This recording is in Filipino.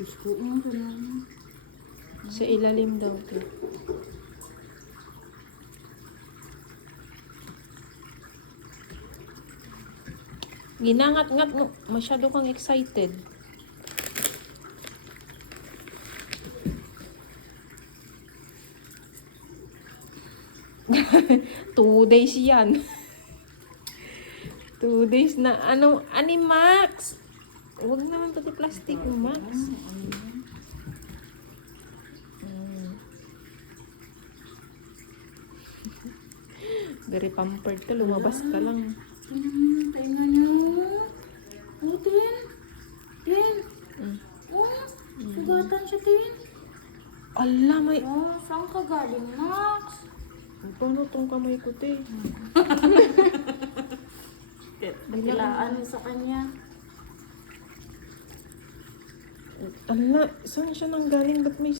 Diyos ko, ganun. Sa ilalim daw, te. Ginangat-ngat mo. Masyado kang excited. Two days yan. 2 days na. Anong, Max? Huwag naman pati plastic mo, Max. Very pampered ka. Lumabas ka lang. Tainga niyo. Oh, Tin. Tin. Oh, sugatan siya, Tin. Ala, may... Oh, saan ka galing, Max? Paano tong kamay ko, te? Nagilaan mo sa kanya. Ala, saan siya nanggaling? Ba't may